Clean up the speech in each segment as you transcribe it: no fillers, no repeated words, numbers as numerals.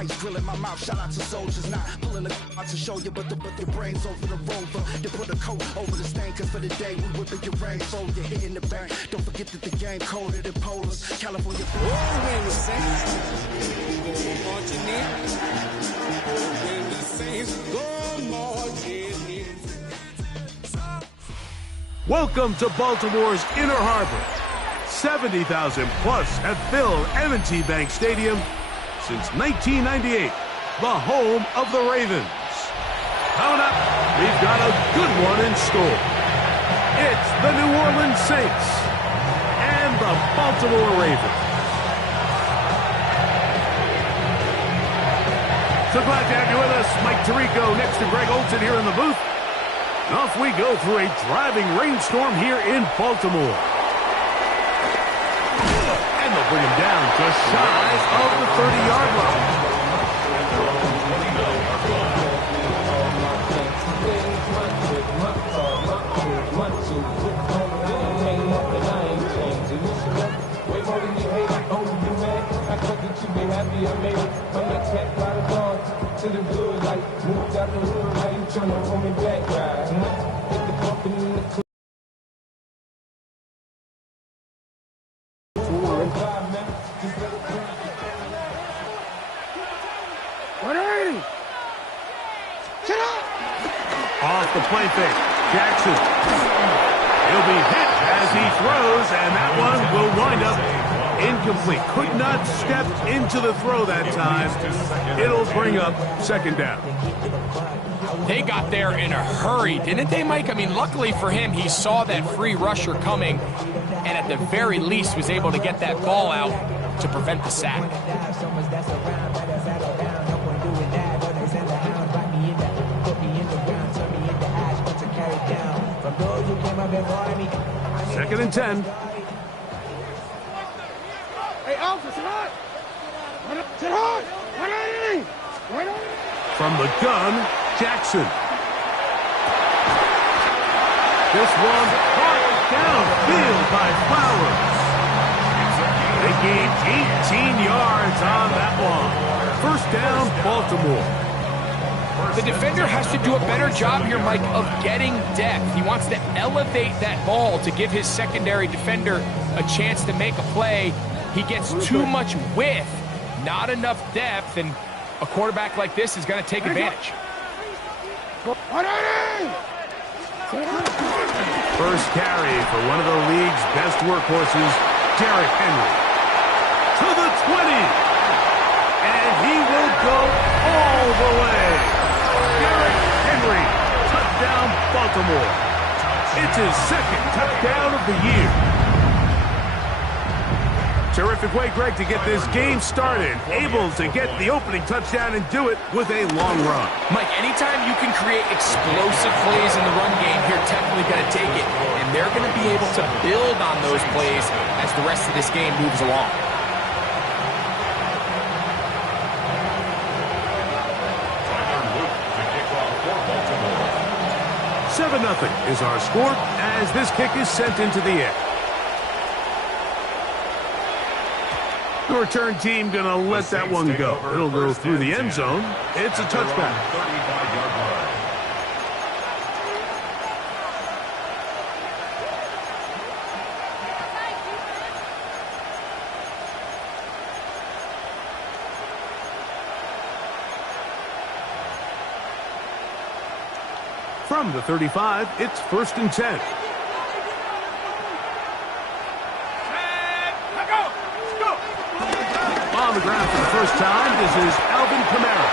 ice drill in my mouth. Shout out to soldiers, not pulling the out to show you, but your brains over the rover. You put a coat over the stain, cause for the day we whipping your rain. So you're hitting the bank. Don't forget that the game colder than polars. California. When the Saints go marching in, when the Saints go marching in. Welcome to Baltimore's Inner Harbor. 70,000 plus have filled M&T Bank Stadium since 1998, the home of the Ravens. Coming up, we've got a good one in store. It's the New Orleans Saints and the Baltimore Ravens. So glad to have you with us. Mike Tirico next to Greg Olson here in the booth. And off we go through a driving rainstorm here in Baltimore. And they'll bring him down just shy of the 30-yard line. Off the play fake, Jackson. He'll be hit as he throws, and that one will wind up incomplete. Could not step into the throw that time. It'll bring up second down. They got there in a hurry, didn't they, Mike? I mean, luckily for him, he saw that free rusher coming, and at the very least was able to get that ball out to prevent the sack. Second and 10. Hey, Alpha, sit hard! Sit hard! From the gun, Jackson. This one caught downfield by Flowers. They gained 18 yards on that one. First down, Baltimore. The defender has to do a better job here, Mike, of getting depth. He wants to elevate that ball to give his secondary defender a chance to make a play. He gets too much width, not enough depth, and a quarterback like this is going to take advantage. First carry for one of the league's best workhorses, Derrick Henry. To the 20. And he will go all the way. Derrick Henry, touchdown Baltimore. It's his second touchdown of the year. Terrific way, Greg, to get this game started. Able to get the opening touchdown and do it with a long run. Mike, anytime you can create explosive plays in the run game, you're definitely going to take it. And they're going to be able to build on those plays as the rest of this game moves along. 7-0 is our score as this kick is sent into the air. The return team going to let that one go. It'll go through the end zone. It's a touchback. From the 35, it's first and 10. On the ground for the first time, this is Alvin Kamara.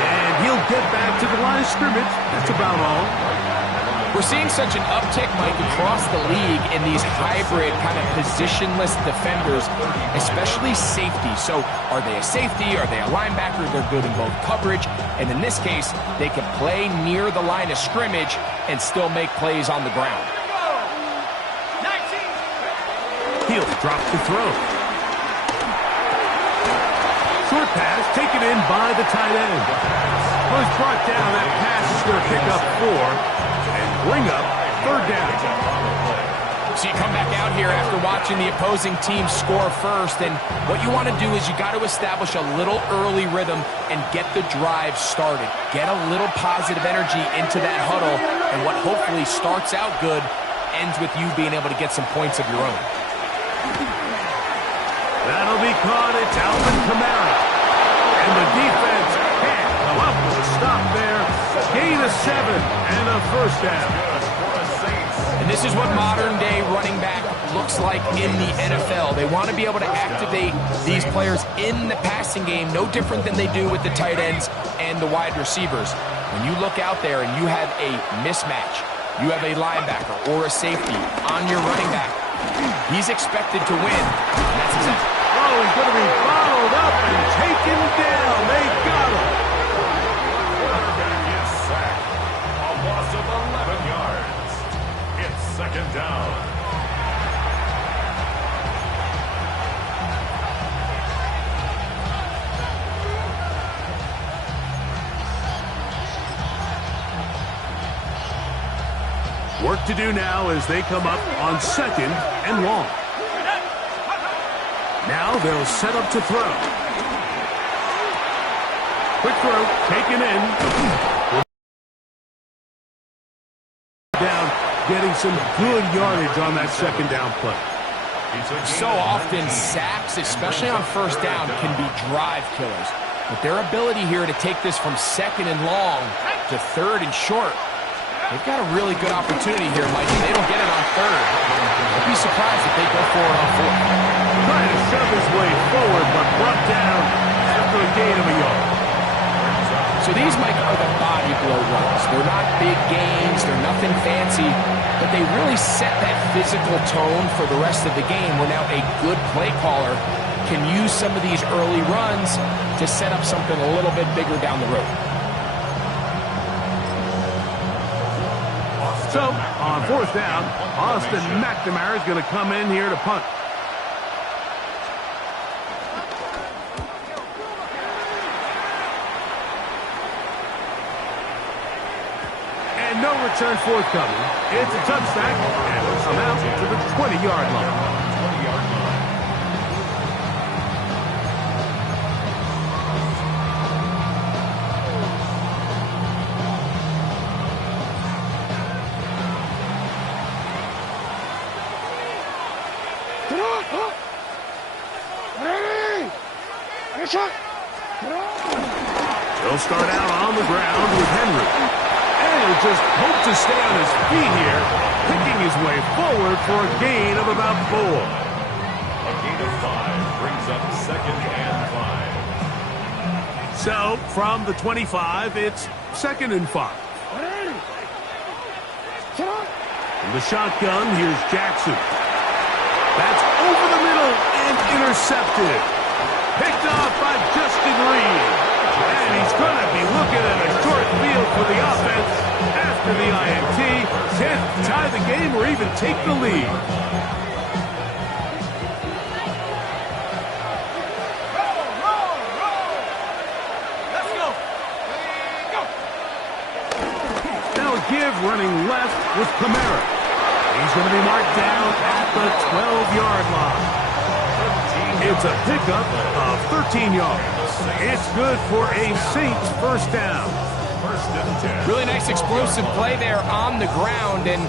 And he'll get back to the line of scrimmage. That's about all. We're seeing such an uptick, Mike, across the league in these hybrid kind of positionless defenders, especially safety. So are they a safety? Are they a linebacker? They're good in both coverage. And in this case, they can play near the line of scrimmage and still make plays on the ground. He'll drop the throw. Short pass taken in by the tight end. Well, he's brought down. That pass is going to pick up 4 and bring up third down. So you come back out here after watching the opposing team score first, and what you want to do is you got to establish a little early rhythm and get the drive started. Get a little positive energy into that huddle, and what hopefully starts out good ends with you being able to get some points of your own. That'll be caught. It's Alvin Kamara. And the defense can't come up with a stop there. Gain of 7 and a first down. And this is what modern-day running back looks like in the NFL. They want to be able to activate these players in the passing game, no different than they do with the tight ends and the wide receivers. When you look out there and you have a mismatch, you have a linebacker or a safety on your running back, he's expected to win, and that's exactly. Oh, he's going to be followed up and taken down. They got him. Quarterback is sacked. A loss of 11 yards. It's second down. Work to do now as they come up on 2nd and long. Now they'll set up to throw. Quick throw, taken in. Down, getting some good yardage on that second down play. So often, sacks, especially on first down, can be drive killers. But their ability here to take this from 2nd and long to 3rd and short, they've got a really good opportunity here, Mike, and they don't get it on 3rd. I'd be surprised if they go for it on 4th. Trying to shove his way forward, but brought down after a gain of a yard. So these, Mike, are the body blow runs. They're not big gains, they're nothing fancy, but they really set that physical tone for the rest of the game where now a good play caller can use some of these early runs to set up something a little bit bigger down the road. So, on 4th down, Austin McNamara is going to come in here to punt. And no return forthcoming. It's a touchback, and it'll come out to the 20-yard line. He'll start out on the ground with Henry. And he'll just hope to stay on his feet here, picking his way forward for a gain of about 4. A gain of 5 brings up 2nd and 5. So, from the 25, it's 2nd and 5. From the shotgun, here's Jackson. That's over the middle and intercepted. Picked off by Justin Reed. And he's going to be looking at a short field for the offense after the INT. Can't tie the game or even take the lead. Let's go. Now a give running left with Kamara. He's going to be marked down at the 12-yard line. It's a pickup of 13 yards. It's good for a Saints first down. Really nice explosive play there on the ground, and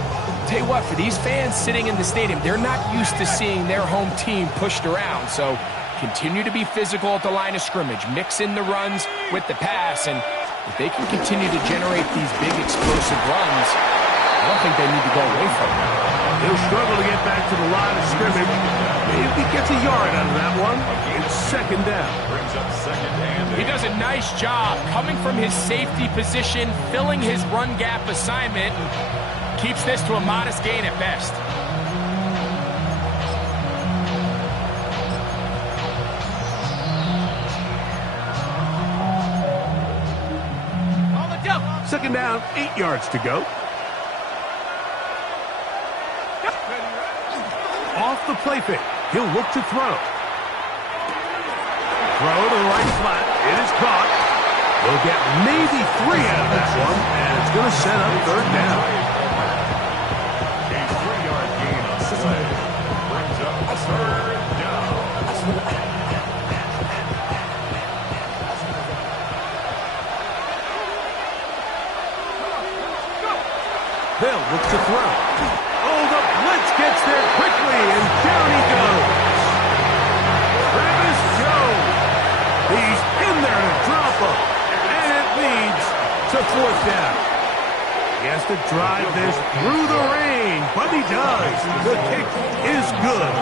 tell you what, for these fans sitting in the stadium, they're not used to seeing their home team pushed around, so continue to be physical at the line of scrimmage, mix in the runs with the pass, and if they can continue to generate these big explosive runs, I don't think they need to go away from it. He'll struggle to get back to the line of scrimmage. Maybe he gets a yard out of that one. It's 2nd down. He does a nice job coming from his safety position, filling his run gap assignment, and keeps this to a modest gain at best. Second down, 8 yards to go. Off the play fake. He'll look to throw. Throw to the right flat. It is caught. He'll get maybe 3 out of that one, and it's going to set up 3rd down. A 3-yard gain of 6 They'll look to throw. Oh, the blitz gets there quickly, and down he goes. Travis Jones. He's in there to drop him, and it leads to fourth down. He has to drive this through the rain, but he does. The kick is good.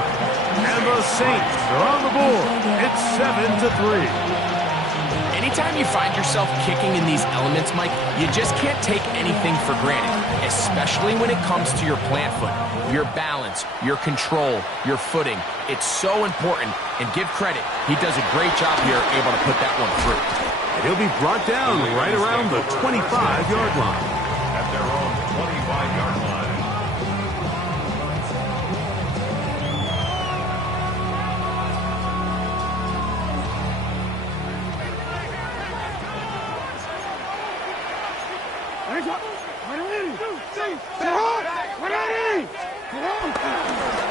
And the Saints are on the board. It's 7-3. Anytime you find yourself kicking in these elements, Mike, you just can't take anything for granted, especially when it comes to your plant foot, your balance, your control, your footing. It's so important, and give credit. He does a great job here, able to put that one through. And he'll be brought down right around the 25-yard line. At their own 25-yard line.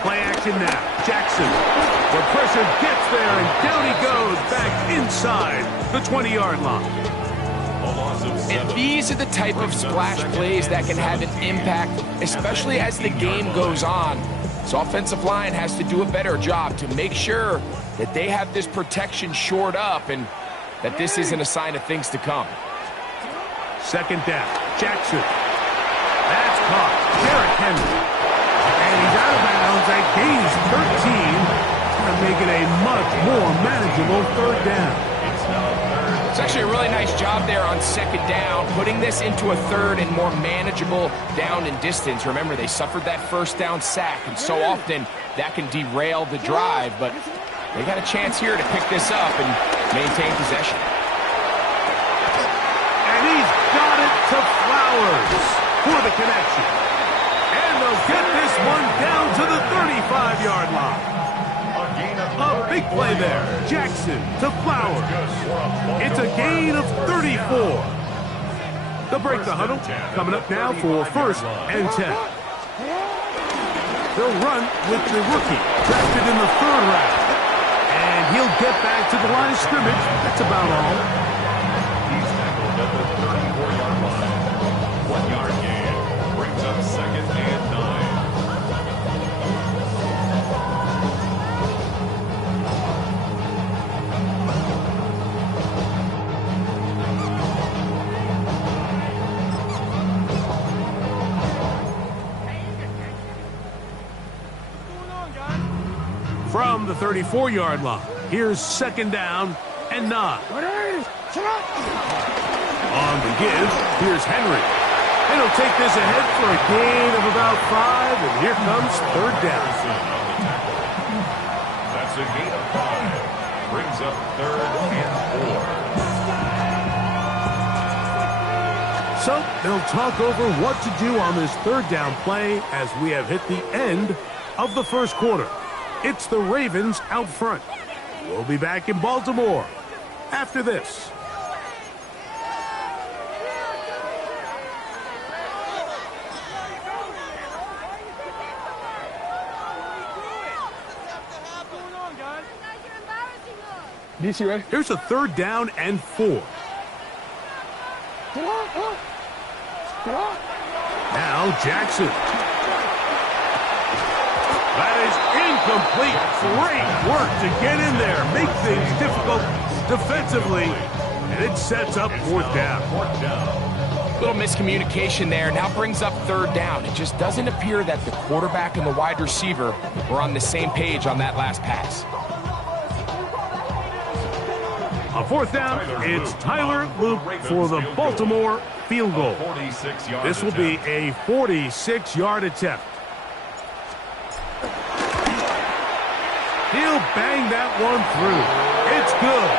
Play action now. Jackson. The pressure gets there, and down he goes back inside the 20-yard line. And these are the type of splash plays that can have an impact, especially as the game goes on. So offensive line has to do a better job to make sure that they have this protection shored up and that this isn't a sign of things to come. Second down. Jackson. That's caught. Derrick Henry. And he's out of bounds and gains 13 to make it a much more manageable third down. It's actually a really nice job there on second down, putting this into a third and more manageable down and distance. Remember, they suffered that first down sack, and so often that can derail the drive, but they got a chance here to pick this up and maintain possession. And he's got it to Flowers for the connection. And they'll get this one down to the 35-yard line. A big play there. Jackson to Flowers. It's a gain of 34. They'll break the huddle. Coming up now for first and 10. They'll run with the rookie, drafted in the third round. And he'll get back to the line of scrimmage. That's about all. He's tackled at the 34-yard line. 1-yard gain brings up second and 9. From the 34-yard line, here's second down and 9. On the give, here's Henry. And he'll take this ahead for a gain of about 5, and here comes third down. That's a gain of 5. Brings up third and 4. So they'll talk over what to do on this third down play as we have hit the end of the first quarter. It's the Ravens out front. We'll be back in Baltimore after this. DC ready? Here's a third down and 4. Now Jackson. That is incomplete. Great work to get in there, make things difficult defensively, and it sets up fourth down. Little miscommunication there. Now brings up third down. It just doesn't appear that the quarterback and the wide receiver were on the same page on that last pass. On fourth down, it's Tyler Luke for the Baltimore field goal. This will be a 46-yard attempt. He'll bang that one through. It's good.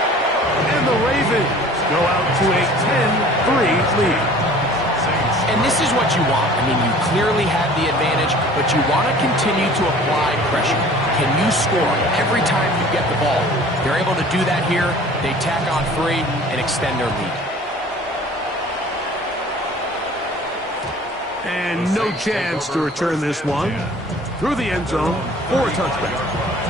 And the Ravens go out to a 10-3 lead. And this is what you want. I mean, you clearly have the advantage, but you want to continue to apply pressure. Can you score every time you get the ball? They're able to do that here. They tack on 3 and extend their lead. And no chance to return this one. Through the end zone for a touchback.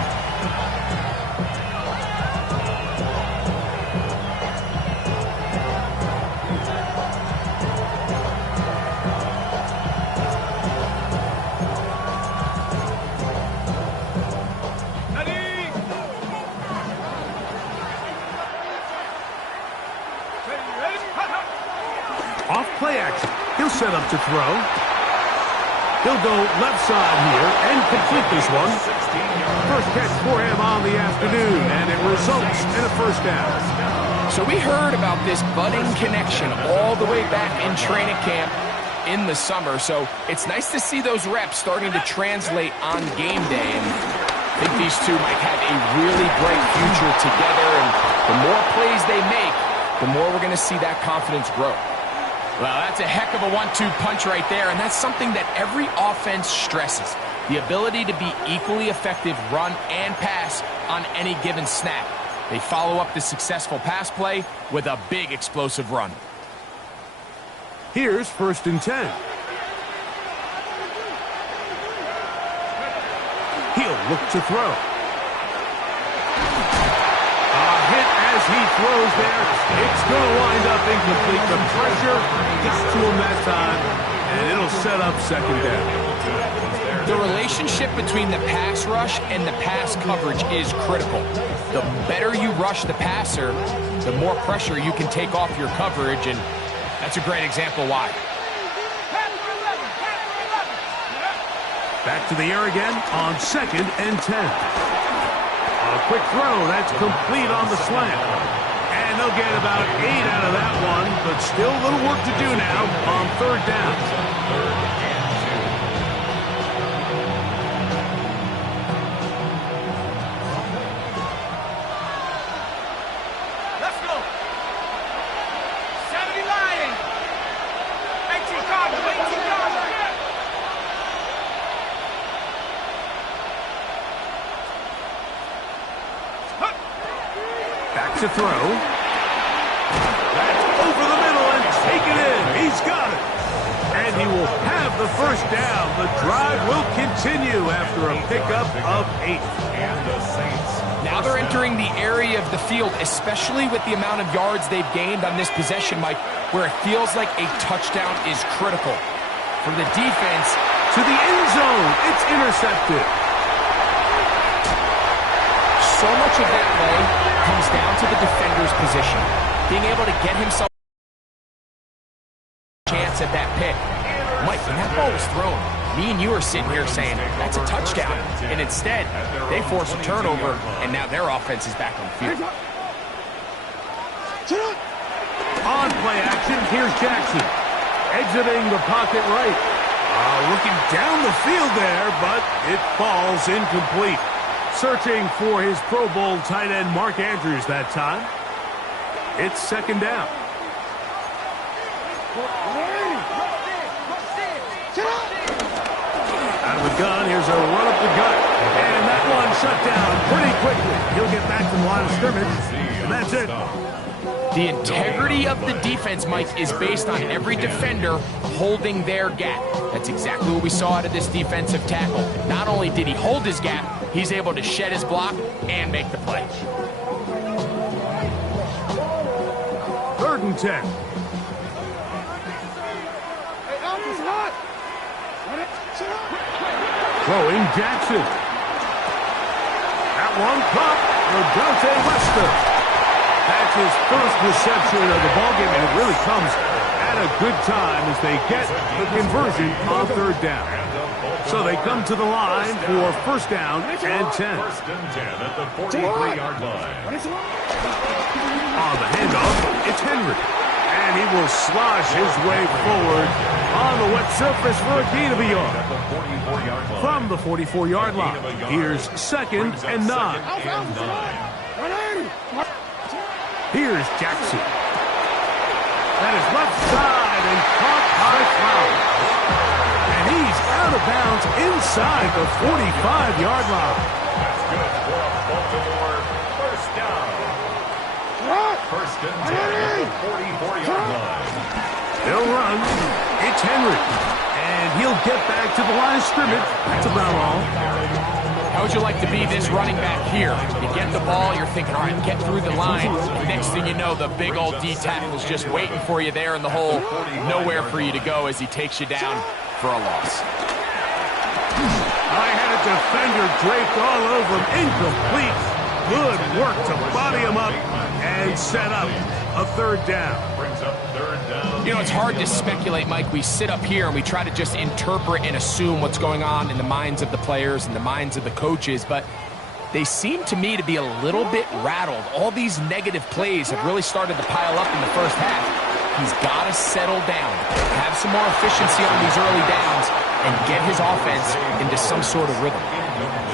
Off play action. He'll set up to throw. He'll go left side here and complete this one. First catch for him on the afternoon, and it results in a first down. So we heard about this budding connection all the way back in training camp in the summer. So it's nice to see those reps starting to translate on game day. And I think these two might have a really bright future together. And the more plays they make, the more we're going to see that confidence grow. Well, that's a heck of a 1-2 punch right there, and that's something that every offense stresses. The ability to be equally effective run and pass on any given snap. They follow up the successful pass play with a big explosive run. Here's 1st and 10. He'll look to throw. As he throws there, it's going to wind up incomplete. The pressure gets to him that time, and it'll set up 2nd down. The relationship between the pass rush and the pass coverage is critical. The better you rush the passer, the more pressure you can take off your coverage, and that's a great example why. Back to the air again on 2nd and 10. A quick throw, that's complete on the slant. And they'll get about 8 out of that one, but still a little work to do now on 3rd down. Let's go. 70 Lions. 18 Cardinals. 18 Cardinals. Back to throw. That's over the middle and take it in. He's got it. And he will have the first down. The drive will continue after a pickup of 8. Now they're entering the area of the field, especially with the amount of yards they've gained on this possession, Mike, where it feels like a touchdown is critical. For the defense, to the end zone. It's intercepted. So much of that play comes down to the defender's position. Being able to get himself a chance at that pick. Mike, when that ball was thrown, me and you are sitting here saying, that's a touchdown. And instead, they force a turnover, and now their offense is back on the field. On play action, here's Jackson. Exiting the pocket right. Looking down the field there, but it falls incomplete. Searching for his Pro Bowl tight end Mark Andrews that time. It's 2nd down. Out of the gun, here's a run up the gut. And that one shut down pretty quickly. He'll get back to the line of scrimmage, and that's it. The integrity of the defense, Mike, is based on every defender holding their gap. That's exactly what we saw out of this defensive tackle. Not only did he hold his gap, he's able to shed his block and make the play. 3rd and 10. Throwing Jackson. That one caught for Dante Wester. That's his first reception of the ballgame, and it really comes at a good time as they get the conversion on 3rd down. So they come to the line for 1st down and 10. 1st and 10 at the 43-yard line. On the handoff, it's Henry. And he will slosh his way forward on the wet surface for a gain of a yard. From the 44-yard line, here's 2nd and 9. Here's Jackson. That is left side and caught by Flowers. And he's out of bounds inside the 45-yard line. That's good for a Baltimore 1st down. 1st and 10 at the 44-yard line. They'll run. It's Henry. And he'll get back to the line of scrimmage. That's about all. How would you like to be this running back here? You get the ball, you're thinking, all right, get through the line. Next thing you know, the big old D tackle's just waiting for you there in the hole. Nowhere for you to go as he takes you down for a loss. I had a defender draped all over him. Incomplete. Good work to body him up and set up. a third down. Brings up third down. You know, it's hard to speculate, Mike. We sit up here and we try to just interpret and assume what's going on in the minds of the players and the minds of the coaches, but they seem to me to be a little bit rattled. All these negative plays have really started to pile up in the first half. He's got to settle down, have some more efficiency on these early downs, and get his offense into some sort of rhythm.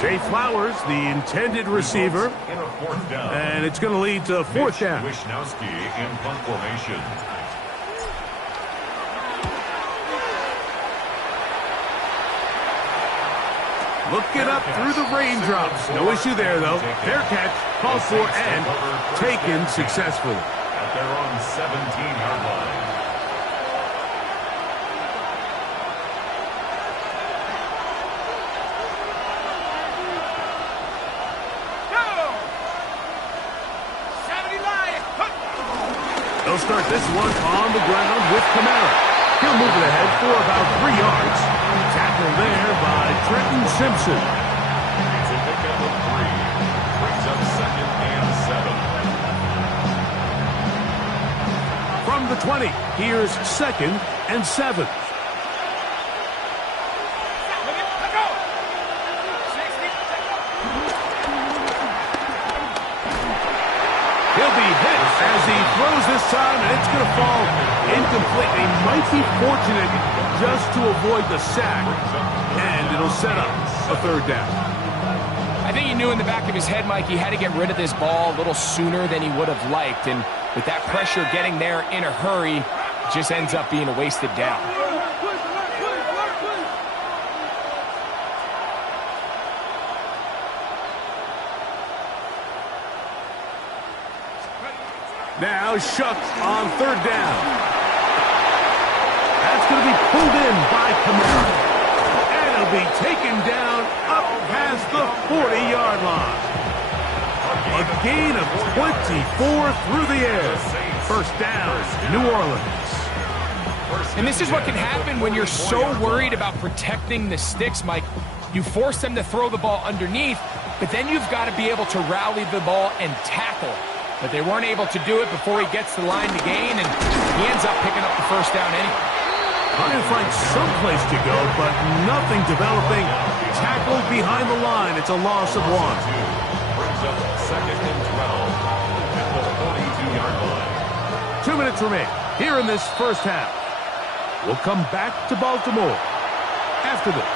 Zay Flowers, the intended receiver, In a fourth down. and it's going to lead to fourth down. Wisnowski in punt formation. Looking up through the raindrops. No issue there, though. Fair catch, called for, and taken successfully. At their own 17-yard line. They'll start this one on the ground with Kamara. He'll move it ahead for about 3 yards. Tackled there by Trenton Simpson. It's a pickup of 3. Brings up second and 7. From the 20, here's second and 7. He'll be hit as he throws this time, and it's going to fall incomplete. They might be fortunate just to avoid the sack, and it'll set up a third down. I think he knew in the back of his head, Mike, he had to get rid of this ball a little sooner than he would have liked, and with that pressure getting there in a hurry, it just ends up being a wasted down. Now Shuck on third down. That's going to be pulled in by Kamara. And it'll be taken down up past the 40-yard line. A gain of 24 through the air. First down, New Orleans. And this is what can happen when you're so worried about protecting the sticks, Mike. You force them to throw the ball underneath, but then you've got to be able to rally the ball and tackle. But they weren't able to do it before he gets the line to gain, and he ends up picking up the first down anyway. Trying to find some place to go, but nothing developing. Tackled behind the line. It's a loss of 1. Brings up second and 12 at the 42-yard line. 2 minutes remain here in this first half. We'll come back to Baltimore after this.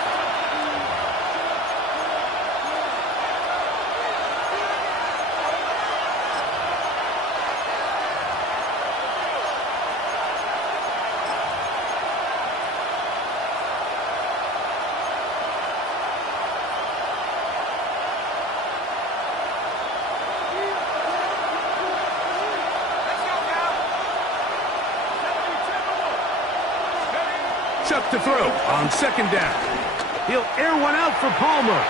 Chuck to throw on second down. He'll air one out for Palmer.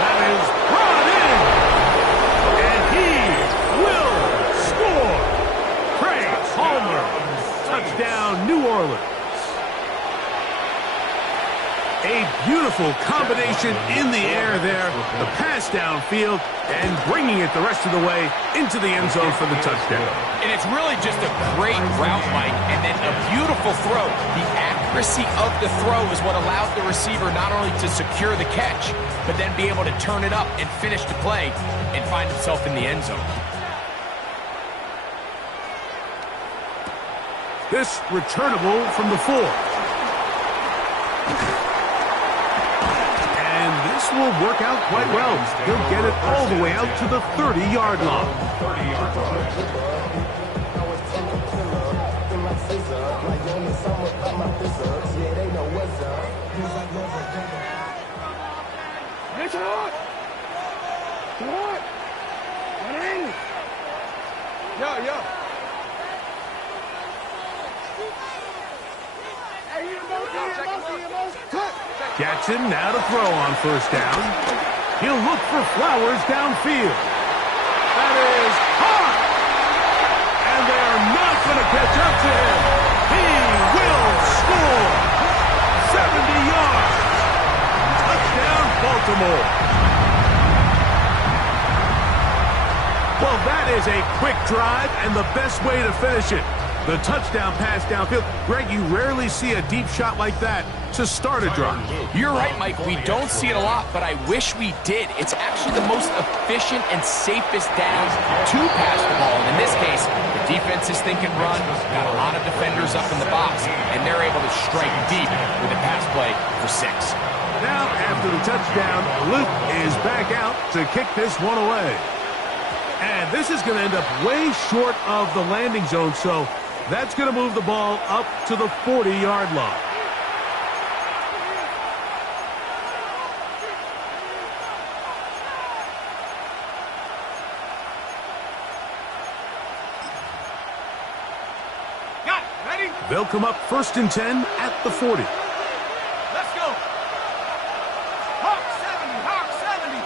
That is brought in. And he will score. Trey Palmer. Touchdown, New Orleans. A beautiful combination in the air there. The pass downfield and bringing it the rest of the way into the end zone for the touchdown. And it's really just a great route, Mike, and then a beautiful throw. The accuracy of the throw is what allowed the receiver not only to secure the catch, but then be able to turn it up and finish the play and find himself in the end zone. This returnable from the 4. This will work out quite well. He'll get it all the way out to the 30-yard line. 30-yard line. Jackson now to throw on first down. He'll look for Flowers downfield. That is hot! And they're not going to catch up to him. He will score! 70 yards! Touchdown, Baltimore! Well, that That is a quick drive and the best way to finish it. The touchdown pass downfield. Greg, you rarely see a deep shot like that to start a drive. You're right, Mike. We don't see it a lot, but I wish we did. It's actually the most efficient and safest down to pass the ball. And in this case, the defense is thinking run, got a lot of defenders up in the box, and they're able to strike deep with a pass play for 6. Now, after the touchdown, Luke is back out to kick this one away. And this is going to end up way short of the landing zone, so that's going to move the ball up to the 40-yard line. Ready? They'll come up 1st and 10 at the 40. Let's go. Hawk 70, Hawk 70.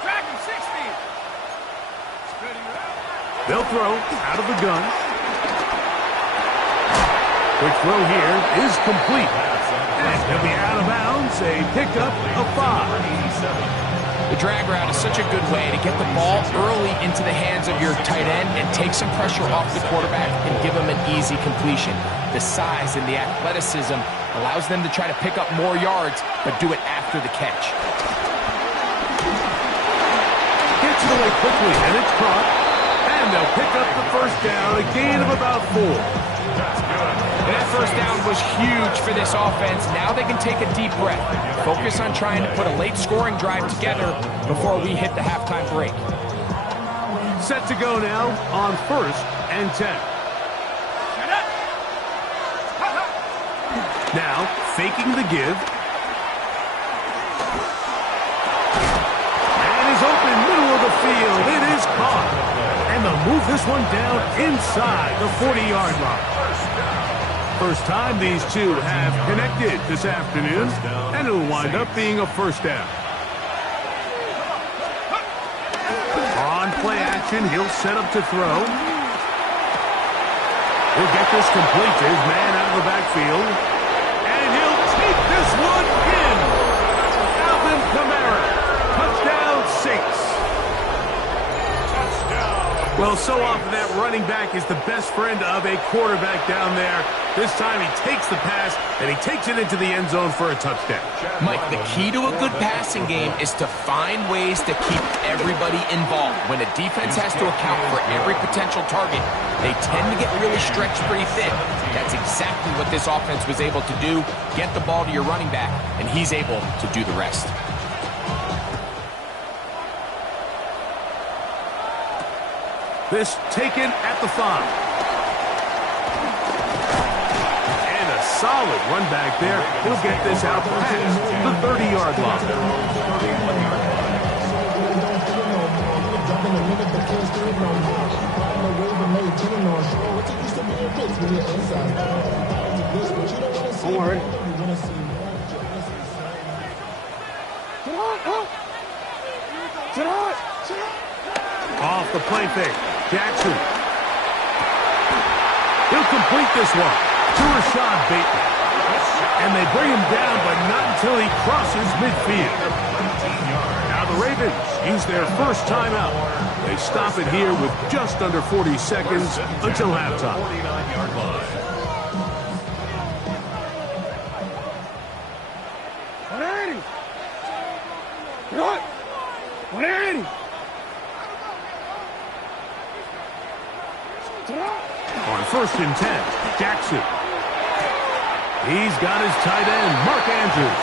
Dragon 60. Spreading around. They'll throw out of the gun. Quick throw here is complete. And he'll be out of bounds, a pickup of 5. The drag route is such a good way to get the ball early into the hands of your tight end and take some pressure off the quarterback and give him an easy completion. The size and the athleticism allows them to try to pick up more yards, but do it after the catch. Gets it away quickly, and it's caught. And they'll pick up the first down, a gain of about 4. That first down was huge for this offense. Now they can take a deep breath. Focus on trying to put a late scoring drive together before we hit the halftime break. Set to go now on 1st and 10. Now, faking the give. And is open, middle of the field. It is caught. And they'll move this one down inside the 40-yard line. First time these two have connected this afternoon, and it'll wind up being a first down. On play action, he'll set up to throw. He'll get this complete to his man out of the backfield. And he'll take this one in. Alvin Kamara, touchdown 6. Well, so often that running back is the best friend of a quarterback down there. This time he takes the pass, and he takes it into the end zone for a touchdown. Mike, the key to a good passing game is to find ways to keep everybody involved. When a defense has to account for every potential target, they tend to get really stretched pretty thin. That's exactly what this offense was able to do. Get the ball to your running back, and he's able to do the rest. This taken at the 5. And a solid run back there. He'll get this out past the 30-yard line. Don't worry. Sit on. Off the play fake. Jackson. He'll complete this one to Rashad Bateman. And they bring him down, but not until he crosses midfield. Now the Ravens use their first timeout. They stop it here with just under 40 seconds until halftime. 49-yard line. 180. What? 180. On 1st and 10, Jackson. He's got his tight end, Mark Andrews.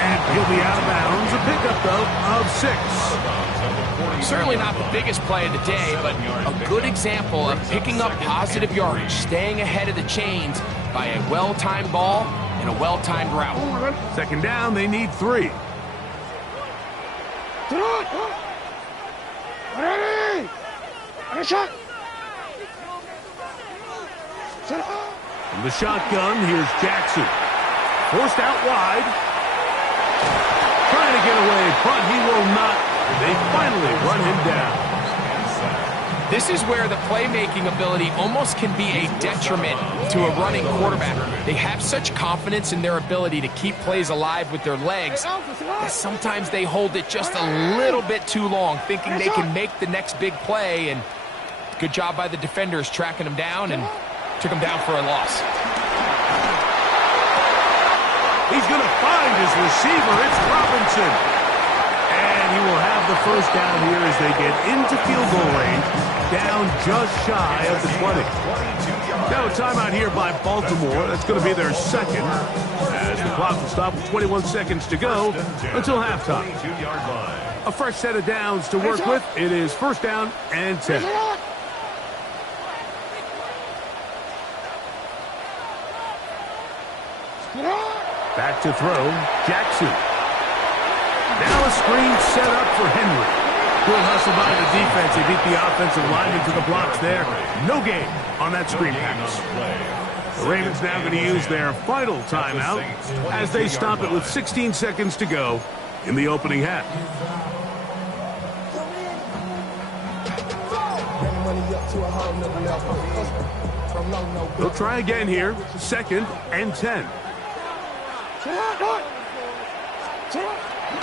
And he'll be out of bounds. A pickup, though, of 6. Certainly not the biggest play of the day, but a good example of picking up positive yardage, staying ahead of the chains by a well-timed ball and a well-timed route. Second down, they need 3. Ready? On a shot. From the shotgun, here's Jackson. Forced out wide. Trying to get away, but he will not. They finally run him down. This is where the playmaking ability almost can be a detriment to a running quarterback. They have such confidence in their ability to keep plays alive with their legs that sometimes they hold it just a little bit too long, thinking they can make the next big play. And good job by the defenders tracking him down and took him down for a loss. He's going to find his receiver. It's Robinson. And he will have the first down here as they get into field goal range, down just shy of the 20. Now a timeout here by Baltimore. That's going to be their second, as the clock will stop with 21 seconds to go until halftime. A fresh set of downs to work with. It is first down and 10. Back to throw, Jackson. Now a screen set up for Henry. Good hustle by the defense. They beat the offensive lineman to the blocks there. No gain on that screen pass. The Ravens now going to use their final timeout as they stop it with 16 seconds to go in the opening half. They'll try again here. Second and 10.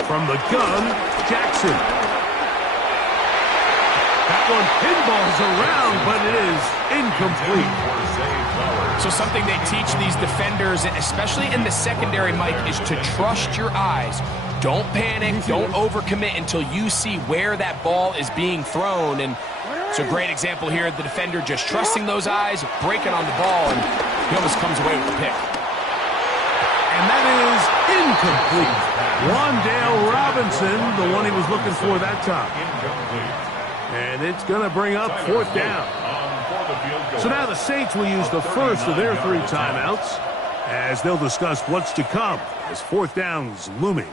From the gun, Jackson. That one pinballs around, but it is incomplete. So something they teach these defenders, especially in the secondary, Mike, is to trust your eyes. Don't panic, don't overcommit until you see where that ball is being thrown. And it's a great example here. The defender just trusting those eyes, breaking on the ball, and he almost comes away with the pick. And that is incomplete. Wandale Robinson, the one he was looking for that time. And it's going to bring up fourth down. So now the Saints will use the first of their 3 timeouts as they'll discuss what's to come as fourth down's looming.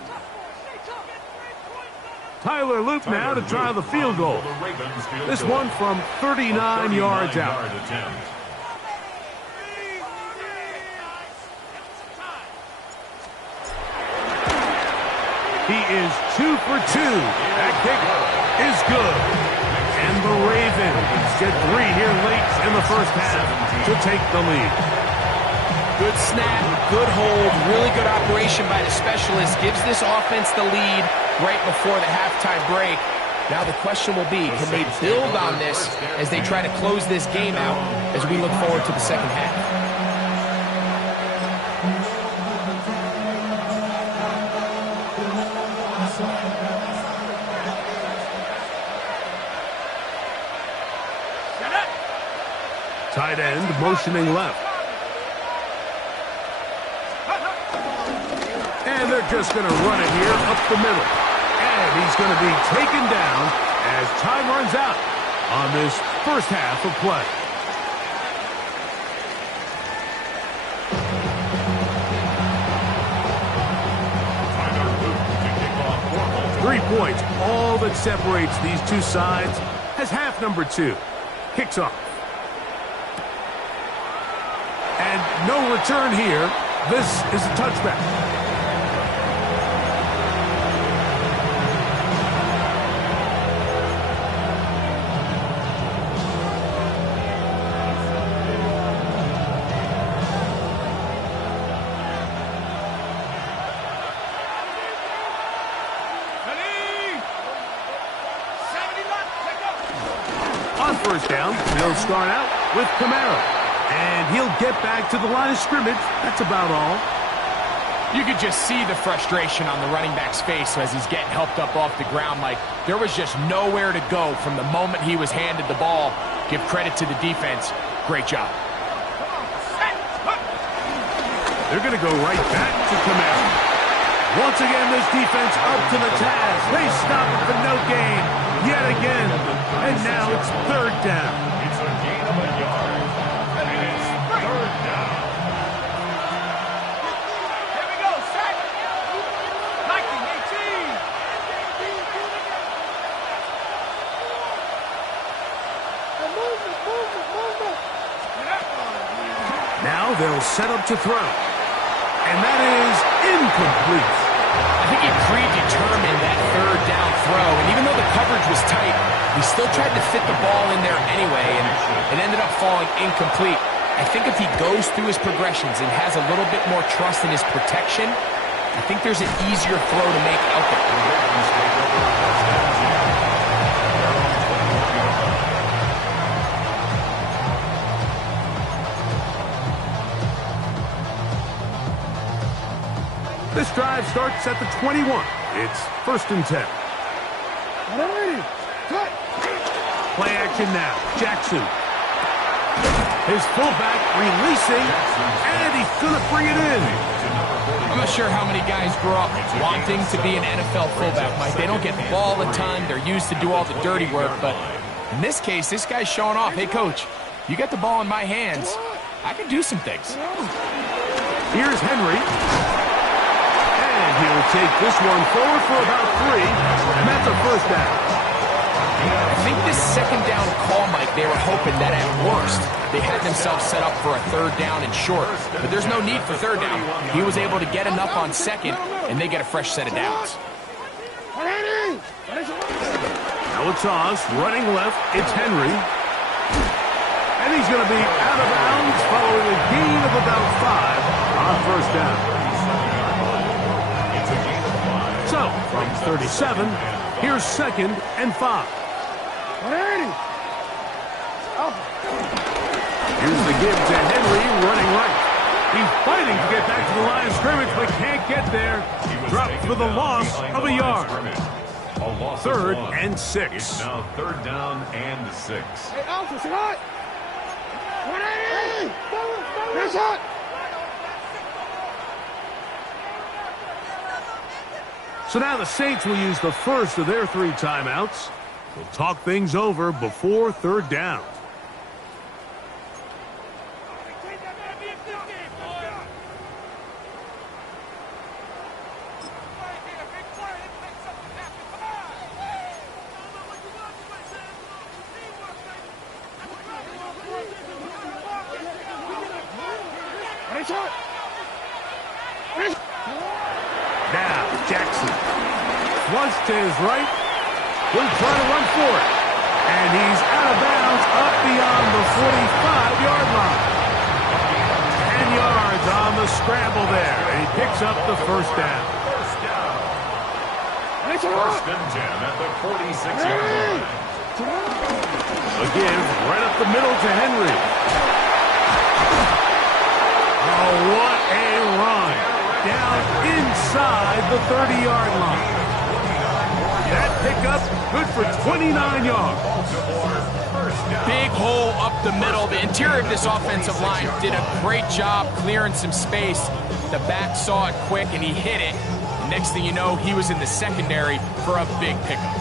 Tyler Luke now to try the field goal. This one from 39 yards out. He is 2 for 2. That kick is good. And the Ravens get 3 here late in the first half to take the lead. Good snap, good hold, really good operation by the specialist. Gives this offense the lead right before the halftime break. Now the question will be, can they build on this as they try to close this game out as we look forward to the second half? Tight end motioning left. And they're just going to run it here up the middle. And he's going to be taken down as time runs out on this first half of play. Three points, all that separates these two sides, as half number 2 kicks off. And no return here. This is a touchback. On first down, they'll start out with Camaro. And he'll get back to the line of scrimmage. That's about all. You could just see the frustration on the running back's face as he's getting helped up off the ground. Mike, there was just nowhere to go from the moment he was handed the ball. Give credit to the defense. Great job. They're going to go right back to Camaro. Once again, this defense up to the task. They stop it for no gain yet again. And now it's third down. It's a gain of a yard. And it is third down. Here we go, set. 19-18. Now they'll set up to throw. And that is incomplete. I think he predetermined that third down throw, and even though the coverage was tight, he still tried to fit the ball in there anyway, and it ended up falling incomplete. I think if he goes through his progressions and has a little bit more trust in his protection, I think there's an easier throw to make out there. This drive starts at the 21. It's 1st and 10. Play action now. Jackson. His fullback releasing, and he's going to bring it in. I'm not sure how many guys grow up wanting to be an NFL fullback, Mike. They don't get the ball a ton. They're used to do all the dirty work. But in this case, this guy's showing off. Hey, coach, you got the ball in my hands. I can do some things. Here's Henry. And he'll take this one forward for about 3. And that's a 1st down. I think this 2nd down call, Mike, they were hoping that at worst they had themselves set up for a 3rd down and short. But there's no need for 3rd down. He was able to get enough on 2nd, and they get a fresh set of downs. Now it's us, running left. It's Henry. And he's going to be out of bounds following a gain of about 5 on 1st down. So, from 37, here's 2nd and 5. Here's the give to Henry, running right. He's fighting to get back to the line of scrimmage, but can't get there. Dropped for the loss of a yard. 3rd and 6. It's now 3rd down and 6. Hey, Alpha, sit hot! 180! Here's hot! So now the Saints will use the first of their 3 timeouts. We'll talk things over before 3rd down. Now, Jackson. Once to his right. Will try to run for it. And he's out of bounds up beyond the 45-yard line. 10 yards on the scramble there. And he picks up the 1st down. 1st and 10 at the 46-yard line. The give right up the middle to Henry. Oh, what a run. Down inside the 30-yard line. That pickup, good for 29 yards. Big hole up the middle. The interior of this offensive line did a great job clearing some space. The back saw it quick, and he hit it. Next thing you know, he was in the secondary for a big pickup.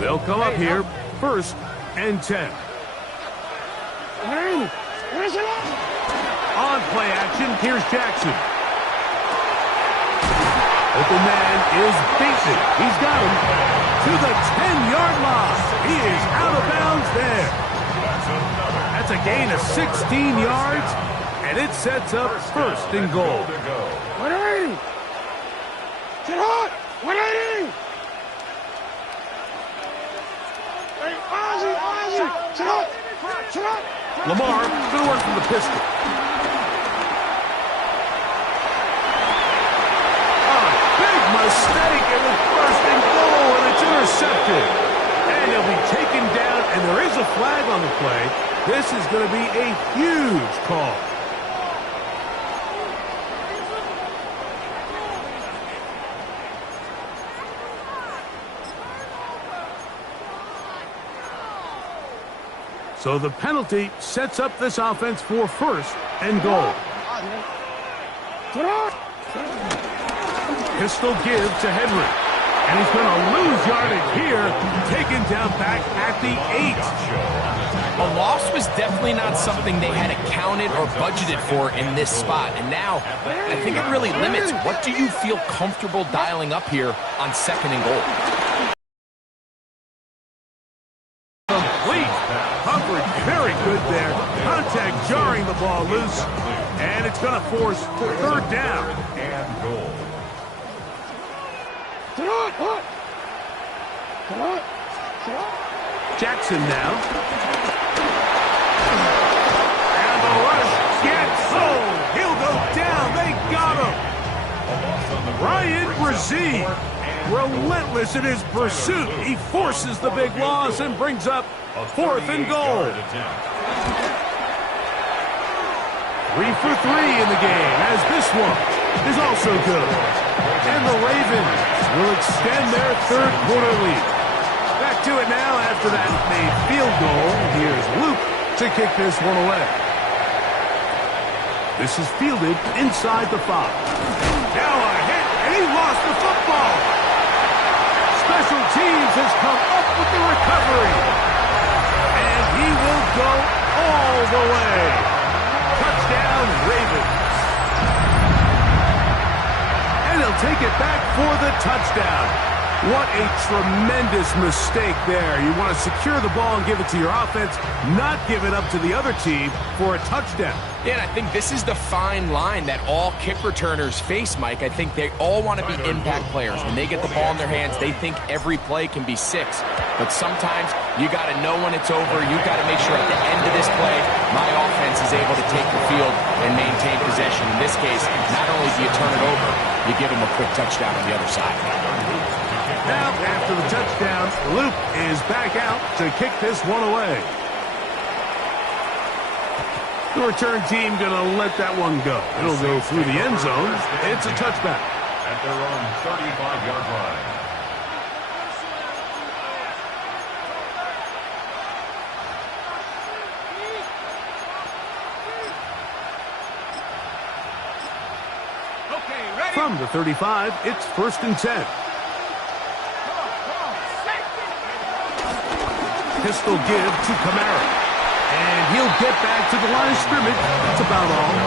They'll come up here, 1st and 10. On play action, here's Jackson. Open man is beaten. He's got him to the 10-yard line. He is out of bounds there. That's a gain of 16 yards, and it sets up 1st and goal. 180! Sit hot! 180! Hey, Ozzy! Sit hot! Sit hot! Lamar going to work from the pistol. Mistake, it was 1st and goal, and it's intercepted. And he'll be taken down, and there is a flag on the play. This is going to be a huge call. So the penalty sets up this offense for 1st and goal. Pistol give to Henry. And he's going to lose yardage here. Taken down back at the 8. A loss was definitely not something they had accounted or budgeted for in this spot. And now, I think it really limits what do you feel comfortable dialing up here on 2nd and goal. Complete coverage. Very good ball loose, and it's going to force third down. And goal. Jackson now. And the rush gets sold. He'll go down. They got him. Ryan Brzee, relentless in his pursuit. He forces the big loss and brings up 4th and goal. 3 for 3 in the game, as this one is also good. And the Ravens will extend their third quarter lead. Back to it now after that made field goal. Here's Luke to kick this one away. This is fielded inside the 5. Now a hit, and he lost the football. Special teams has come up with the recovery. And he will go all the way. Touchdown, Ravens. And he'll take it back for the touchdown. What a tremendous mistake there. You want to secure the ball and give it to your offense, not give it up to the other team for a touchdown. Yeah, and I think this is the fine line that all kick returners face, Mike. I think they all want to be impact players. When they get the ball in their hands, they think every play can be 6. But sometimes you got to know when it's over. You got to make sure at the end of this play, my offense is able to take the field and maintain possession. In this case, not only do you turn it over, you give them a quick touchdown on the other side. Now, after the touchdown, Luke is back out to kick this one away. The return team going to let that one go. It'll go through the end zone. It's a touchback. At their own 35-yard line. From the 35, it's 1st and 10. Pistol give to Kamara. And he'll get back to the line of scrimmage. That's about all.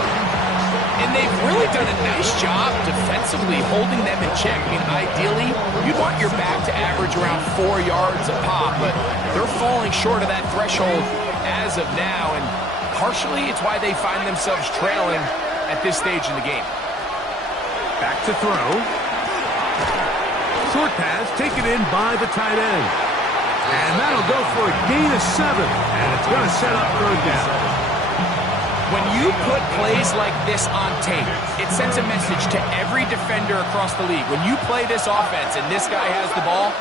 And they've really done a nice job defensively holding them in check. I mean, ideally, you'd want your back to average around 4 yards a pop, but they're falling short of that threshold as of now, and partially it's why they find themselves trailing at this stage in the game. Back to throw. Short pass taken in by the tight end. And that'll go for a gain of 7. And it's going to set up third down. When you put plays like this on tape, it sends a message to every defender across the league. When you play this offense and this guy has the ball,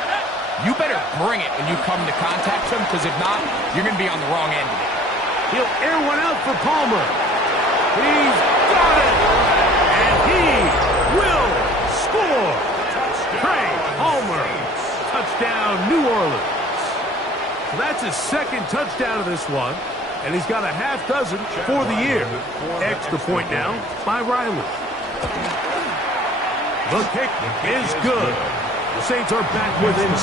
you better bring it when you come to contact him, because if not, you're going to be on the wrong end of it. He'll air one out for Palmer. He's got it. And he will score. Trey Palmer. Touchdown, New Orleans. So that's his 2nd touchdown of this one. And he's got a half dozen for the year. Extra point now by Riley. The kick is good. The Saints are back within 6.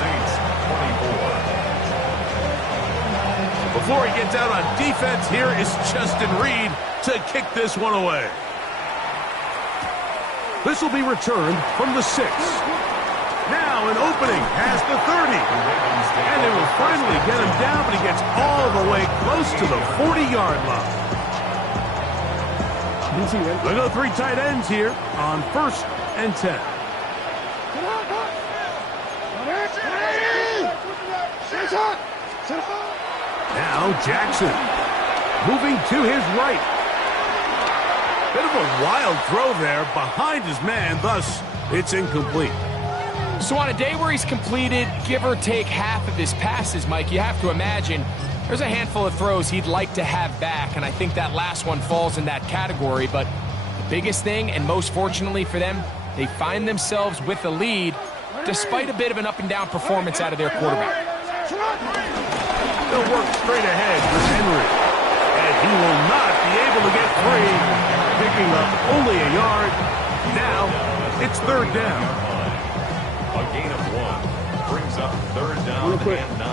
Saints 24. Before he gets out on defense, here is Justin Reed to kick this one away. This will be returned from the 6. Now an opening past the 30. And they will finally get him down, but he gets all the way close to the 40-yard line. We'll go 3 tight ends here on 1st and 10. Now Jackson moving to his right. Bit of a wild throw there behind his man, thus it's incomplete. So on a day where he's completed, give or take half of his passes, Mike, you have to imagine there's a handful of throws he'd like to have back, and I think that last one falls in that category. But the biggest thing, and most fortunately for them, they find themselves with the lead despite a bit of an up-and-down performance out of their quarterback. They'll work straight ahead with Henry, and he will not be able to get free, picking up only a yard. Now it's third down. A gain of 1 brings up third down and 9.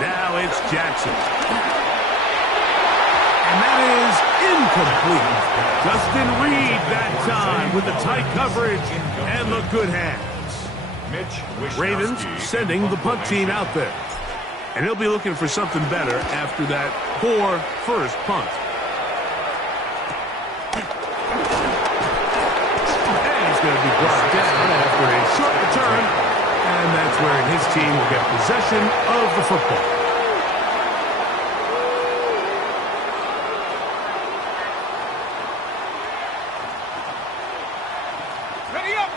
Now it's Jackson. And that is incomplete. Justin Reed that time with the tight coverage and the good hands. Ravens sending the punt team out there. And he'll be looking for something better after that poor first punt. And he's going to be brought down after a short return. And that's where his team will get possession of the football.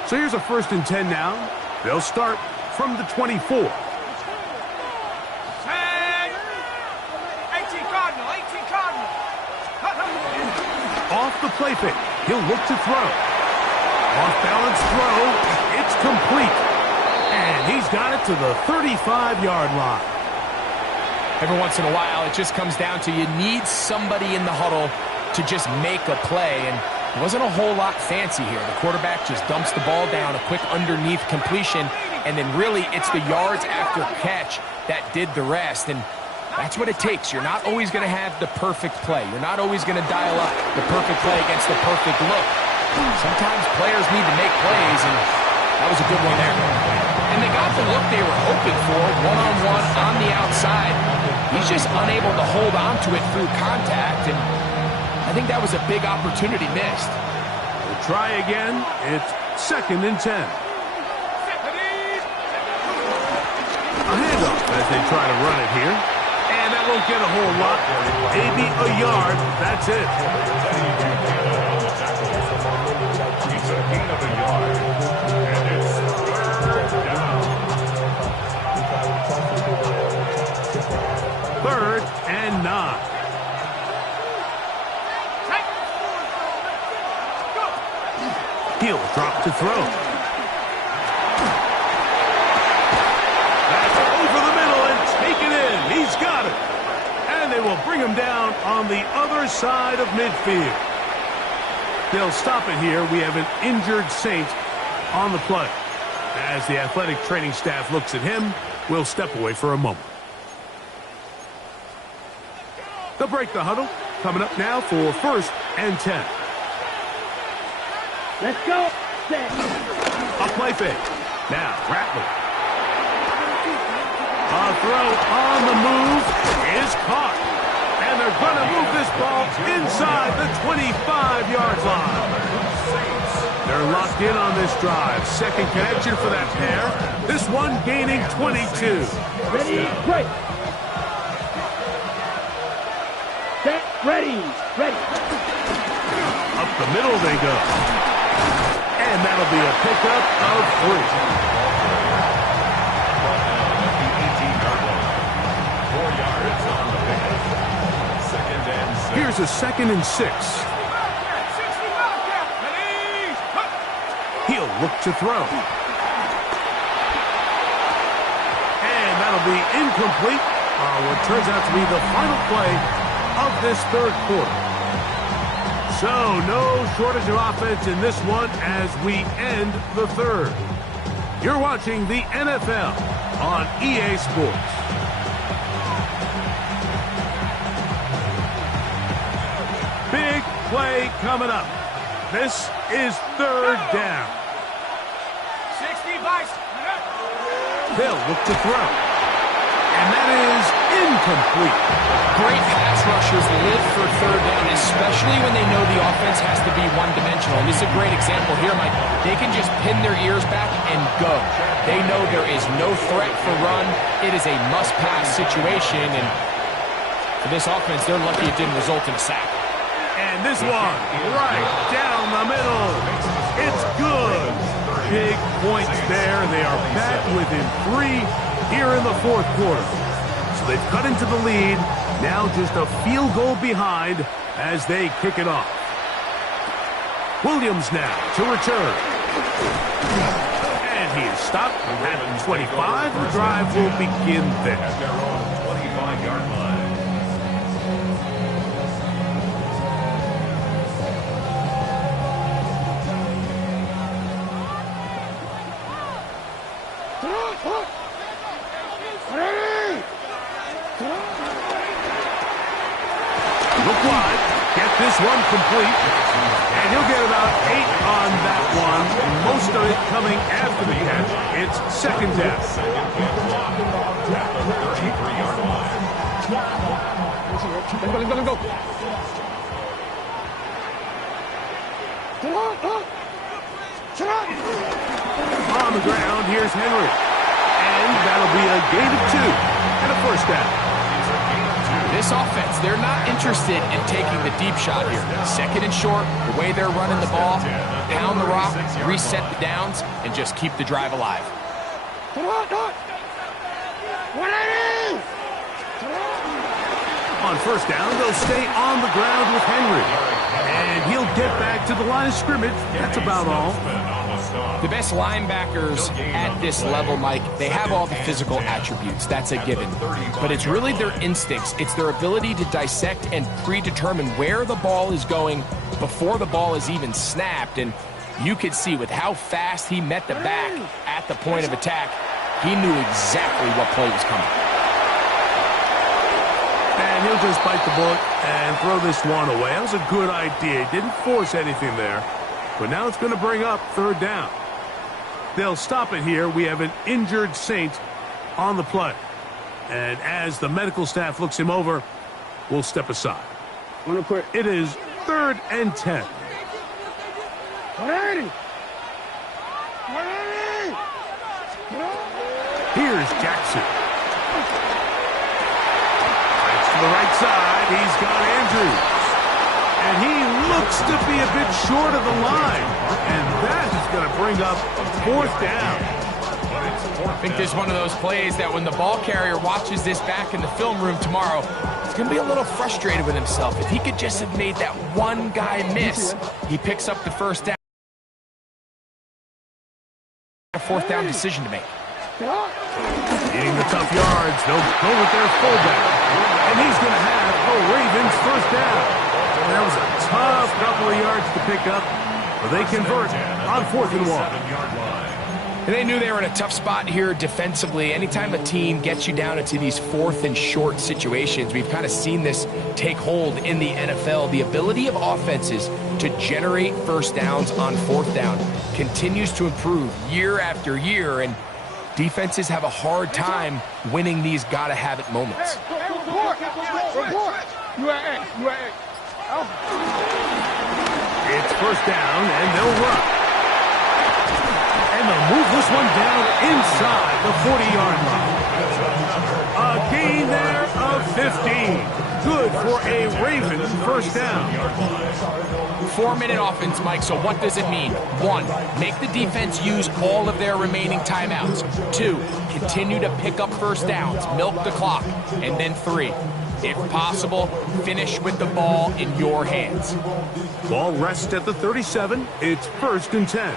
So here's a 1st and 10 now. They'll start from the 24. 18 Cardinal, 18 Cardinal. Off the play fake, he'll look to throw. Off balance throw, it's complete. And he's got it to the 35-yard line. Every once in a while, it just comes down to you need somebody in the huddle to just make a play. And it wasn't a whole lot fancy here. The quarterback just dumps the ball down, a quick underneath completion, and then really it's the yards after catch that did the rest. And that's what it takes. You're not always going to have the perfect play. You're not always going to dial up the perfect play against the perfect look. Sometimes players need to make plays, and that was a good one there. And they got the look they were hoping for, one-on-one on the outside. He's just unable to hold on to it through contact, and I think that was a big opportunity missed. We'll try again. It's 2nd and 10. A handoff as they try to run it here. And that won't get a whole lot. Maybe a yard. That's it. He's a gain of a yard. And it's 3rd down. 3rd and 9. He'll drop to throw. That's over the middle and take it in. He's got it. And they will bring him down on the other side of midfield. They'll stop it here. We have an injured Saint on the play. As the athletic training staff looks at him, we'll step away for a moment. They'll break the huddle. Coming up now for 1st and 10. Let's go. A play fake. Now, Rattler. A throw on the move is caught. And they're going to move this ball inside the 25-yard line. They're locked in on this drive. Second connection for that pair. This one gaining 22. Ready, break. Set, ready, ready. Up the middle they go. And that'll be a pickup of 3. 4 yards on the pickup. 2nd and 6. Here's a 2nd and 6. He'll look to throw. And that'll be incomplete on what turns out to be the final play of this 3rd quarter. So, no shortage of offense in this one as we end the 3rd. You're watching the NFL on EA Sports. Big play coming up. This is 3rd down. 60 vice. They'll look to throw. And that is incomplete. Great pass rushers live for 3rd down, especially when they know the offense has to be one-dimensional. And this is a great example here, Mike. They can just pin their ears back and go. They know there is no threat for run. It is a must-pass situation. And for this offense, they're lucky it didn't result in a sack. And this one, right down the middle. It's good. Big points there. They are back within 3 here in the 4th quarter. So they've cut into the lead. Now just a field goal behind as they kick it off. Williams now to return. And he is stopped at the 25. The drive will begin there. At their own 25-yard line. Look wide. Get this one complete. And he'll get about 8 on that one, most of it coming after the catch. It's second down. Let go. On the ground, here's Henry. And that'll be a gain of 2 and a first down. This offense, they're not interested in taking the deep shot here. Second and short, the way they're running the ball, pound the rock, reset the downs, and just keep the drive alive. On first down, they'll stay on the ground with Henry. And he'll get back to the line of scrimmage. That's about all. The best linebackers at this level, Mike, they have all the physical attributes. That's a given. But it's really their instincts. It's their ability to dissect and predetermine where the ball is going before the ball is even snapped. And you could see with how fast he met the back at the point of attack, he knew exactly what play was coming. And he'll just bite the bullet and throw this one away. That was a good idea. He didn't force anything there. But now it's going to bring up third down. They'll stop it here. We have an injured Saint on the play. And as the medical staff looks him over, we'll step aside. It is 3rd and 10. Here's Jackson. To the right side, he's got Andrews. And he looks to be a bit short of the line. And that is going to bring up 4th down. I think this is one of those plays that when the ball carrier watches this back in the film room tomorrow, he's going to be a little frustrated with himself. If he could just have made that one guy miss, he picks up the first down. A 4th down decision to make. Eating the tough yards, they'll go with their fullback. And he's going to have a Ravens first down. That was a tough couple of yards to pick up, but they convert on 4th and 1. And they knew they were in a tough spot here defensively. Anytime a team gets you down into these 4th and short situations, we've kind of seen this take hold in the NFL. The ability of offenses to generate first downs on 4th down continues to improve year after year, and defenses have a hard time winning these gotta-have-it moments. It's first down, and they'll run. And they'll move this one down inside the 40-yard line. A gain there of 15. Good for a Ravens first down. 4-minute offense, Mike, so what does it mean? 1, make the defense use all of their remaining timeouts. 2, continue to pick up first downs, milk the clock. And then 3, if possible, finish with the ball in your hands. Ball rests at the 37. It's 1st and 10.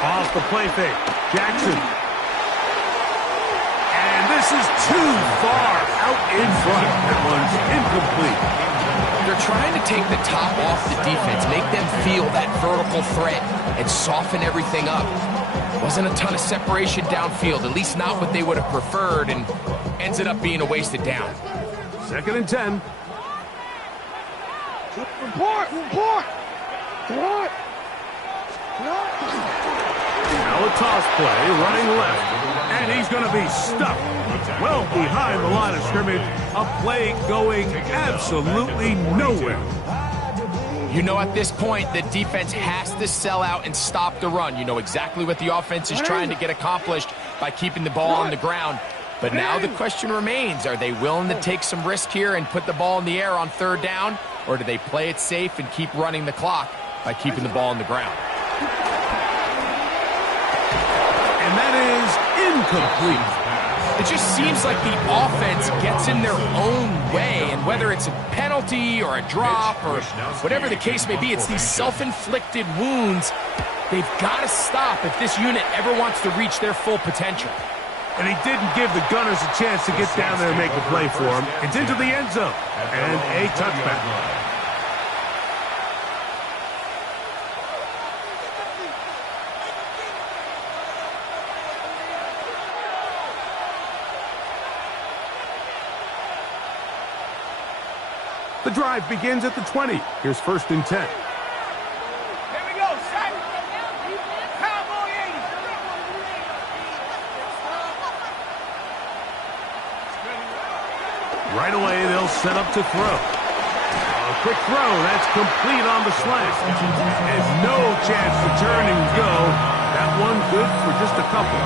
Off the play fake, Jackson. And this is too far out in front. That one's incomplete. They're trying to take the top off the defense, make them feel that vertical threat, and soften everything up. Wasn't a ton of separation downfield, at least not what they would have preferred, and ends it up being a wasted down. 2nd and 10. Now a toss play, running left, and he's going to be stuck well behind the line of scrimmage. A play going absolutely nowhere. You know, at this point, the defense has to sell out and stop the run. You know exactly what the offense is trying to get accomplished by keeping the ball on the ground. But now the question remains, are they willing to take some risk here and put the ball in the air on 3rd down? Or do they play it safe and keep running the clock by keeping the ball on the ground? And that is incomplete. It just seems like the offense gets in their own way, and whether it's a penalty or a drop or whatever the case may be, it's these self-inflicted wounds. They've got to stop if this unit ever wants to reach their full potential. And he didn't give the Gunners a chance to get down there and make a play for him. It's into the end zone and a touchback. The drive begins at the 20. Here's 1st and 10. Here we go, sack. Cowboy 80. Right away, they'll set up to throw. A quick throw. That's complete on the slant. And no chance to turn and go. That one good for just a couple.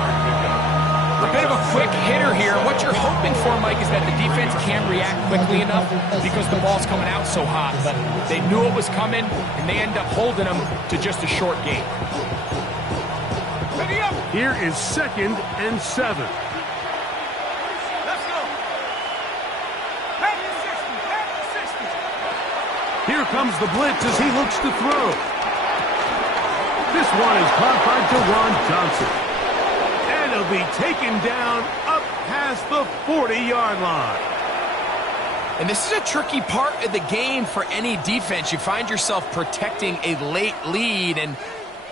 A bit of a quick hitter here. What you're hoping for, Mike, is that the defense can't react quickly enough because the ball's coming out so hot. But they knew it was coming, and they end up holding them to just a short game. Here is 2nd and 7. Let's go. Back to 60. Back to 60. Here comes the blitz as he looks to throw. This one is caught by Dewan Johnson. And he'll be taken down up past the 40-yard line. And this is a tricky part of the game for any defense. You find yourself protecting a late lead, and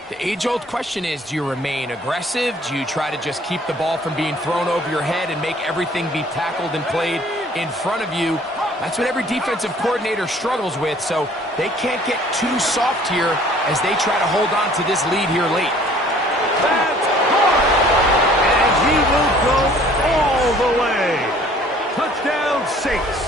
the age-old question is, do you remain aggressive? Do you try to just keep the ball from being thrown over your head and make everything be tackled and played in front of you? That's what every defensive coordinator struggles with, so they can't get too soft here as they try to hold on to this lead here late. That's caught! And he will go all the way. Touchdown, Saints.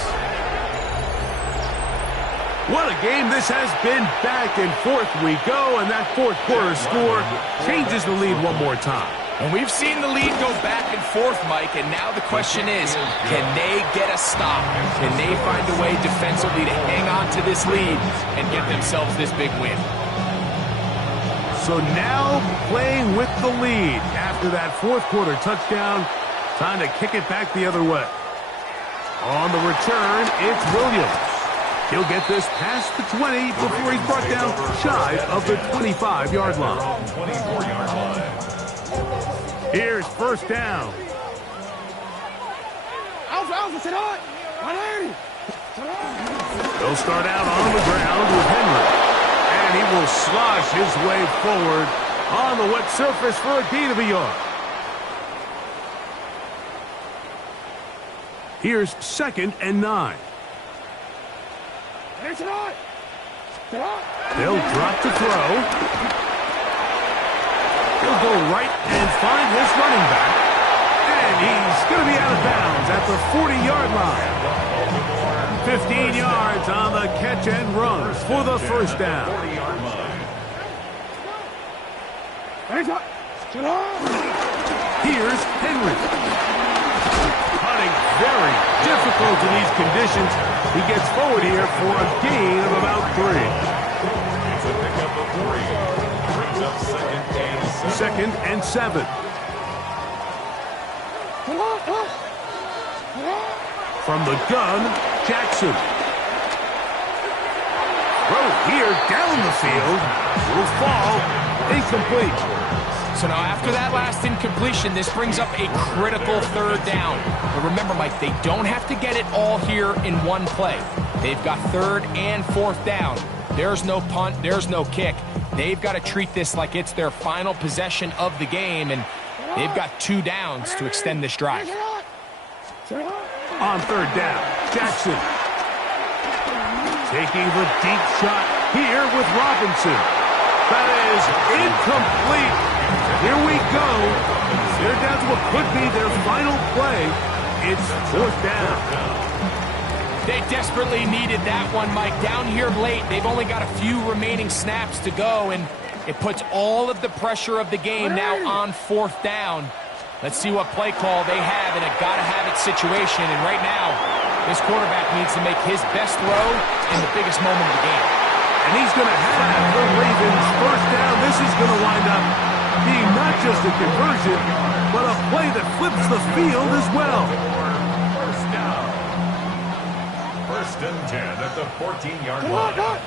What a game this has been. Back and forth we go, and that fourth quarter score changes the lead one more time. And we've seen the lead go back and forth, Mike, and now the question is, can they get a stop? Can they find a way defensively to hang on to this lead and get themselves this big win? So now playing with the lead after that fourth quarter touchdown, time to kick it back the other way. On the return, it's Williams. He'll get this past the 20 before he's brought down shy of the 25-yard line. 24-yard line. Here's 1st down. They'll start out on the ground with Henry. And he will slosh his way forward on the wet surface for a gain of a yard. Here's 2nd and 9. They'll drop to throw. He'll go right and find his running back. And he's going to be out of bounds at the 40-yard line. 15 yards on the catch and run for the 1st down. Here's Henry. Cutting very difficult in these conditions. He gets forward here for a gain of about 3. It's a pickup of 3. Brings up 2nd and 7. 2nd and 7. From the gun, Jackson. Throw here down the field. Will fall. Incomplete. So now after that last incompletion, this brings up a critical 3rd down. But remember, Mike, they don't have to get it all here in one play. They've got 3rd and 4th down. There's no punt. There's no kick. They've got to treat this like it's their final possession of the game, and they've got 2 downs to extend this drive. On 3rd down, Jackson. Taking the deep shot here with Robinson. That is incomplete. Here we go. They're down to what could be their final play. It's 4th down. They desperately needed that one, Mike. Down here late, they've only got a few remaining snaps to go, and it puts all of the pressure of the game now on 4th down. Let's see what play call they have in a gotta-have-it situation, and right now, this quarterback needs to make his best throw in the biggest moment of the game. And he's going to have the Ravens 1st down. This is going to wind up being not just a conversion, but a play that flips the field as well. 1st down. 1st and 10 at the 14-yard line.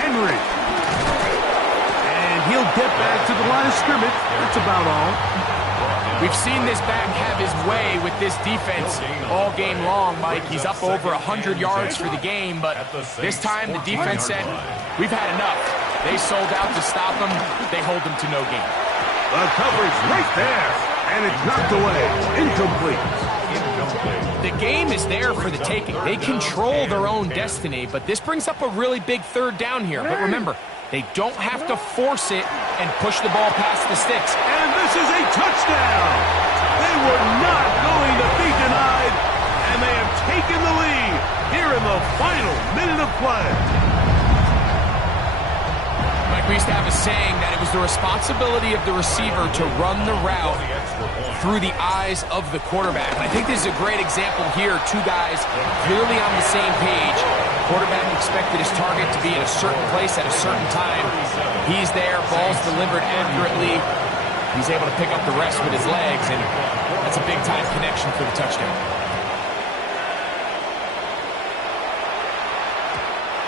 Henry. And he'll get back to the line of scrimmage. That's about all. We've seen this back have his way with this defense all game long, Mike. He's up over 100 yards for the game, but this time the defense said, we've had enough. They sold out to stop him. They hold him to no gain. The coverage right there, and it's knocked away. Incomplete. incomplete. The game is there for the taking. They control their own destiny, but this brings up a really big third down here. But remember, they don't have to force it and push the ball past the sticks. And this is a touchdown. They were not going to be denied, and they have taken the lead here in the final minute of play. Mike, we used to have a saying that it was the responsibility of the receiver to run the route through the eyes of the quarterback. And I think this is a great example here. Two guys clearly on the same page. Quarterback expected his target to be in a certain place at a certain time. He's there, ball's delivered accurately. He's able to pick up the rest with his legs, and that's a big-time connection for the touchdown.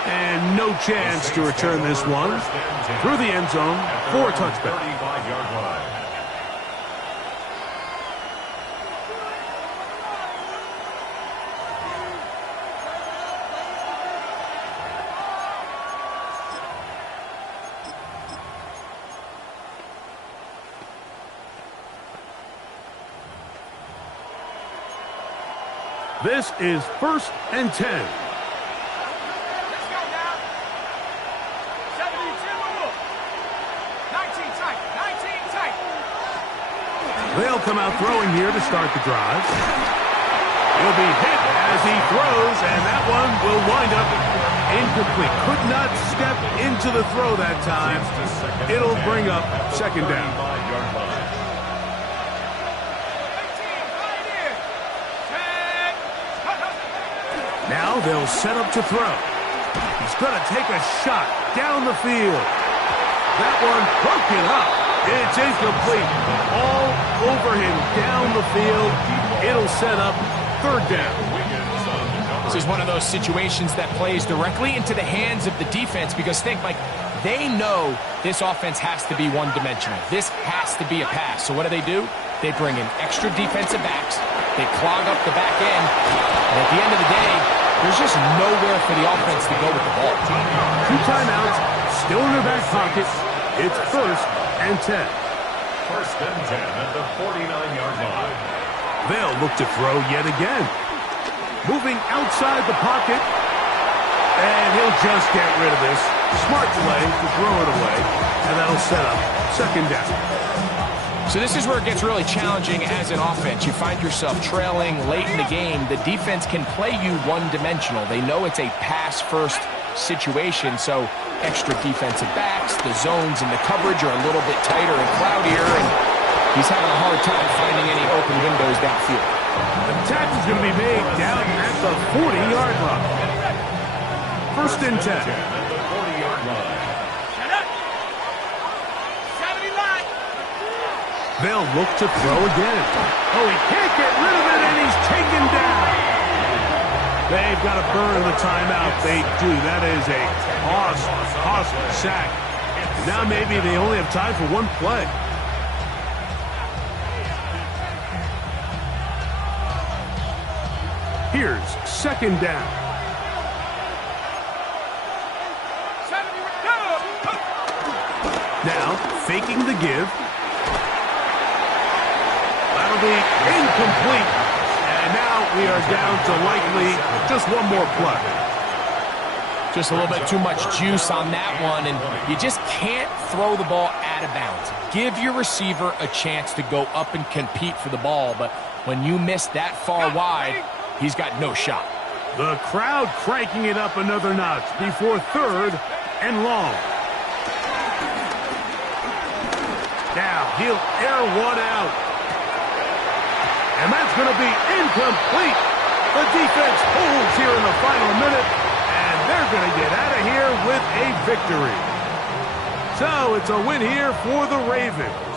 And no chance to return this one through the end zone for a touchback. This is 1st and 10. They'll come out throwing here to start the drive. He'll be hit as he throws, and that one will wind up incomplete. Could not step into the throw that time. It'll bring up 2nd down. Now they'll set up to throw. He's going to take a shot down the field. That one broken up. It's incomplete. All over him down the field. It'll set up 3rd down. This is one of those situations that plays directly into the hands of the defense because think, like, they know this offense has to be one-dimensional. This has to be a pass. So what do? They bring in extra defensive backs. They clog up the back end. And at the end of the day, there's just nowhere for the offense to go with the ball. 2 timeouts, still in their back pocket. It's 1st and 10. 1st and 10 at the 49-yard line. They'll look to throw yet again. Moving outside the pocket. And he'll just get rid of this. Smart play to throw it away. And that'll set up 2nd down. So this is where it gets really challenging as an offense. You find yourself trailing late in the game. The defense can play you one-dimensional. They know it's a pass-first situation, so extra defensive backs, the zones and the coverage are a little bit tighter and cloudier, and he's having a hard time finding any open windows downfield. The tackle's going to be made down at the 40-yard line. 1st and 10. At the 40-yard line. They'll look to throw again. Oh, he can't get rid of it, and he's taken down. They've got to burn the timeout. They do. That is a costly sack. Now maybe they only have time for one play. Here's 2nd down. Now, faking the give. That'll be incomplete. And now we are down to likely just one more play. Just a little bit too much juice on that one, and you just can't throw the ball out of bounds. Give your receiver a chance to go up and compete for the ball, but when you miss that far wide, he's got no shot. The crowd cranking it up another notch before 3rd and long. Now he'll air one out. And that's going to be incomplete. The defense holds here in the final minute, and they're going to get out of here with a victory. So it's a win here for the Ravens.